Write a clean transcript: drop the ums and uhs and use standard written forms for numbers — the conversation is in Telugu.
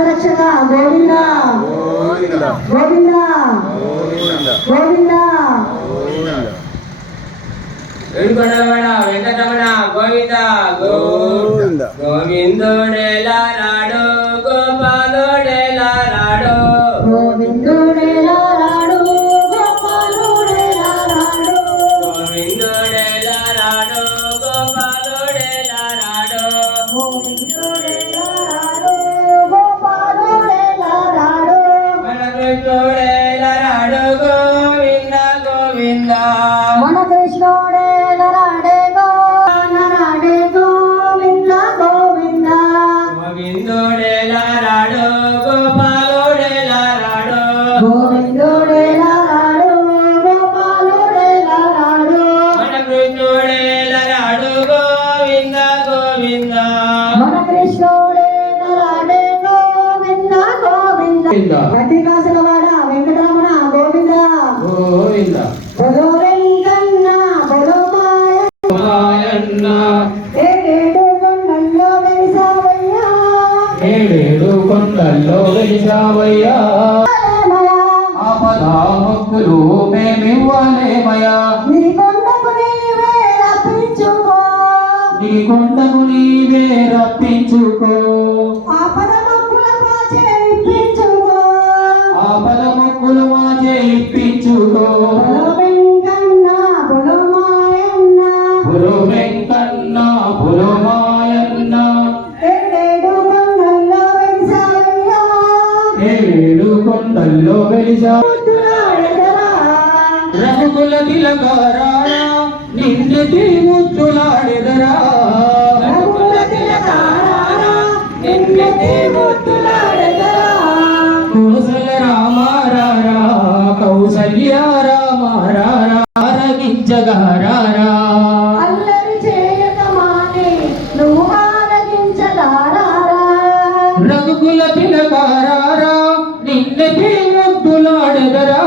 రక్షక గోవింద గోవింద గోవింద ఏడుకొండలవాడ వెంకటరమణ గోవింద గోవింద గోవిందుడేలా రాడు గోపాలుడేలా రాడు గోవిందుడేలా రాడు గోపాలుడేలా రాడు గోవిందుడేలా రాడు గోపాలుడేలా రాడు గోవిందుడేలా రాడు గోపాలుడేలా రాడు మన కృష్ణుడేలా రాడు గోవింద గోవింద మన కృష్ణుడేలా రాడే రాడే గోవింద గోవింద గోవిందుడేలా రాడు గోపాలుడేలా రాడు గోవిందుడేలా రాడు గోపాలుడేలా రాడు మన కృష్ణుడేలా రాడు గోవింద గోవింద మన కృష్ణుడేలా రాడే గోవింద గోవింద గట్టి కాసులవాడ వెంకటరమణ గోవింద గోవింద బలో వెంకన్న బలో మాయన్న ఏడేడు కొండల్లో వెలిసావయ్యా ఏడేడు కొండల్లో వెలిసావయ్యా ఆపదా మొక్కులు మేమివ్వలేమయ్యా నీ కొండకు నీవే రప్పించుకో నీ కొండకు నీవే రప్పించుకో ఆపద మొక్కులకు చేయించుకో ఆపద మొక్కులు మా చేయించుకో బలో వెంకన్న బలో మాయన్న బులు వెంకన్న బులు మాయన్న ఏడేడు కొండల్లో వెలిసావయ్యా ఏడు కొండల్లో వెలిసా ముద్దులాడెదరా రఘుకుల తిలకారా నిన్నటి ముద్దులాడెదరా రఘుకుల తిలకారా నిన్నటి ముద్దులాడెదరా కౌసల్య రామారారా కౌసల్య రామారారా ఆరగించగారారా అల్లరి చేయక మాని నువ్వు ఆరగించదారా రఘుకుల తిలకారా నిన్నటి ముద్దులాడెదరా